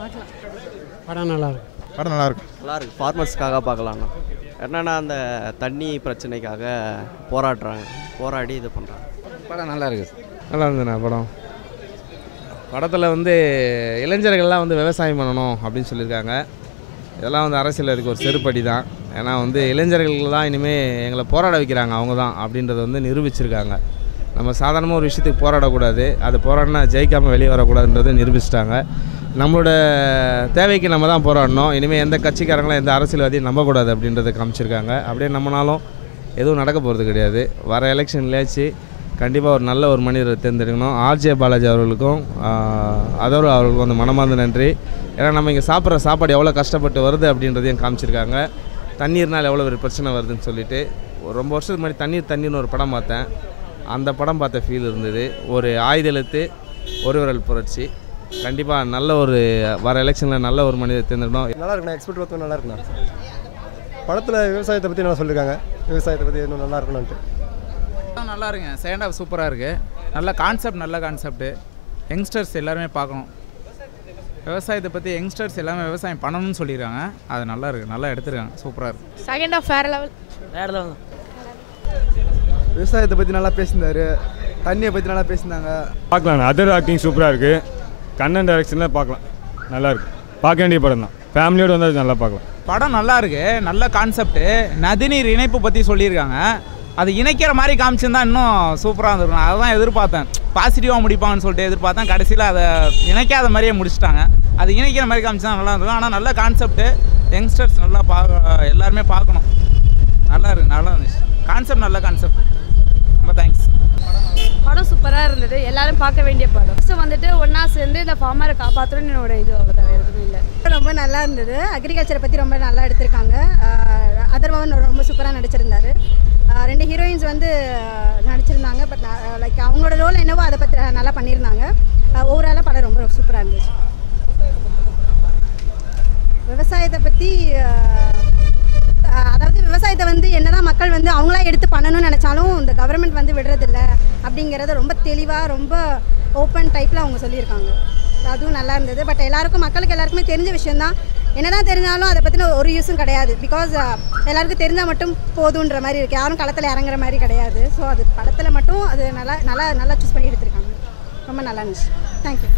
பார்க்கலாம். படம் நல்லாயிருக்கு. படம் நல்லாயிருக்கு. நல்லாயிருக்கு. ஃபார்மர்ஸ்க்காக பார்க்கலாம்ண்ணா. என்னென்னா அந்த தண்ணி பிரச்சனைக்காக போராடி இது பண்ணுறாங்க. படம் நல்லா இருக்குது. நல்லா இருந்ததுண்ணா படம். படத்தில் வந்து இளைஞர்கள்லாம் வந்து விவசாயம் பண்ணணும் அப்படின்னு சொல்லியிருக்காங்க. இதெல்லாம் வந்து அரசியல் இருக்க ஒரு செருப்படி தான். ஏன்னா வந்து இளைஞர்கள் தான் இனிமேல் எங்களை போராட வைக்கிறாங்க, அவங்க தான் அப்படின்றத வந்து நிரூபிச்சிருக்காங்க. நம்ம சாதாரணமாக ஒரு விஷயத்துக்கு போராடக்கூடாது, அது போராடினா ஜெயிக்காமல் வெளியே வரக்கூடாதுன்றதை நிரூபிச்சிட்டாங்க. நம்மளோட தேவைக்கு நம்ம தான் போராடணும், இனிமேல் எந்த கட்சிக்காரங்களும் எந்த அரசியல்வாதியும் நம்பக்கூடாது அப்படின்றத காமிச்சிருக்காங்க. அப்படியே நம்மனாலும் எதுவும் நடக்க போகிறது கிடையாது. வர எலெக்ஷன்லேயாச்சு கண்டிப்பாக ஒரு நல்ல ஒரு மனிதரை தேர்ந்தெடுக்கணும். ஆர்ஜே பாலாஜி அவர்களுக்கும் அதோடு அவர்களுக்கும் வந்து மனமார்ந்த நன்றி. ஏன்னா நம்ம இங்கே சாப்பிட்ற சாப்பாடு எவ்வளோ கஷ்டப்பட்டு வருது அப்படின்றதையும் காமிச்சிருக்காங்க. தண்ணீர்னால் எவ்வளோ ஒரு பிரச்சனை வருதுன்னு சொல்லிட்டு ரொம்ப வருஷத்துக்கு முன்னாடி தண்ணீர்னு ஒரு படம் பார்த்தேன். அந்த படம் பார்த்த ஃபீல் இருந்தது. ஒரு ஆயுதெழுத்து ஒரு விரல் புரட்சி. கண்டிப்பாக நல்ல ஒரு வர எலெக்ஷனில் நல்ல ஒரு மனிதரை தேர்ந்தெடுக்கணும். நல்லா இருக்குண்ணா. எக்ஸ்பெக்ட் பார்த்து நல்லா இருக்குண்ணா. படத்தில் விவசாயத்தை பற்றி நல்லா சொல்லியிருக்காங்க. விவசாயத்தை பற்றி இன்னும் நல்லா இருக்கணும்ன்ட்டு நல்லா இருக்குங்க. செகண்ட் ஹாஃப் சூப்பராக இருக்குது. நல்ல கான்செப்ட். யங்ஸ்டர்ஸ் எல்லாருமே பார்க்கணும். விவசாயத்தை பற்றி யங்ஸ்டர்ஸ் எல்லாமே விவசாயம் பண்ணணும்னு சொல்லிடுறாங்க. அது நல்லா இருக்குது, நல்லா எடுத்துருக்காங்க, சூப்பராக இருக்குது. செகண்ட் ஆஃப் வேறு லெவல். விவசாயத்தை பற்றி நல்லா பேசியிருந்தாரு. தண்ணியை பற்றி நல்லா பேசியிருந்தாங்க. பார்க்கலாம். அதர் ஆக்டிங் சூப்பராக இருக்குது. கண்ணன் டைரக்ஷனில் பார்க்கலாம். நல்லாயிருக்கு. பார்க்க வேண்டிய படம் தான். ஃபேமிலியோடு வந்து நல்லா பார்க்கலாம். படம் நல்லா இருக்குது. நல்ல கான்செப்ட்டு. நதிநீர் இணைப்பு பற்றி சொல்லியிருக்காங்க. அது இணைக்கிற மாதிரி காமிச்சிருந்தா இன்னும் சூப்பராக இருந்திருக்கும். அதை தான் எதிர்பார்த்தேன். பாசிட்டிவாக முடிப்பாங்கன்னு சொல்லிட்டு எதிர்பார்த்தேன். கடைசியில் அதை இணைக்காத மாதிரியே முடிச்சிட்டாங்க. அது இணைக்கிற மாதிரி காமிச்சா நல்லா இருக்கும். ஆனால் நல்ல கான்செப்ட்டு. யங்ஸ்டர்ஸ் நல்லா எல்லாருமே பார்க்கணும். நல்லா இருக்குது, நல்லா இருந்துச்சு. கான்செப்ட் நல்ல கான்செப்ட். ரொம்ப தேங்க்ஸ். படம் சூப்பராக இருந்தது. எல்லாரும் பார்க்க வேண்டிய படம். ஃபஸ்ட்டு வந்துட்டு ஒன்றா சேர்ந்து இந்த ஃபார்மரை காப்பாற்றணும்னு என்னோட இது அவ்வளோதான், வேறு எதுவும் இல்லை. ரொம்ப நல்லா இருந்தது. அக்ரிகல்ச்சரை பற்றி ரொம்ப நல்லா எடுத்திருக்காங்க. அதர்வன் ரொம்ப சூப்பராக நடிச்சிருந்தார். 2 ஹீரோயின்ஸ் வந்து நடிச்சிருந்தாங்க. பட் லைக் அவங்களோட ரோல் என்னவோ அதை பற்றி நல்லா பண்ணியிருந்தாங்க. ஓவராலாக படம் ரொம்ப சூப்பராக இருந்துச்சு. விவசாயத்தை பற்றி அதாவது விவசாயத்தை வந்து என்னதான் மக்கள் வந்து அவங்களா எடுத்து பண்ணணும்னு நினச்சாலும் இந்த கவர்மெண்ட் வந்து விடுறதில்ல அப்படிங்கிறத ரொம்ப தெளிவாக ரொம்ப ஓப்பன் டைப்பில் அவங்க சொல்லியிருக்காங்க. அதுவும் நல்லா இருந்தது. பட் மக்களுக்கு எல்லாருக்குமே தெரிஞ்ச விஷயந்தான். என்னதான் தெரிஞ்சாலும் அதை பற்றின ஒரு யூஸும் கிடையாது. பிகாஸ் எல்லாருக்கும் தெரிஞ்சால் மட்டும் போதுன்ற மாதிரி இருக்குது. யாரும் களத்தில் இறங்குற மாதிரி கிடையாது. ஸோ அது படத்தில் மட்டும் அது நல்லா சூஸ் பண்ணி எடுத்திருக்காங்க. ரொம்ப நல்லா இருந்துச்சு. தேங்க்யூ.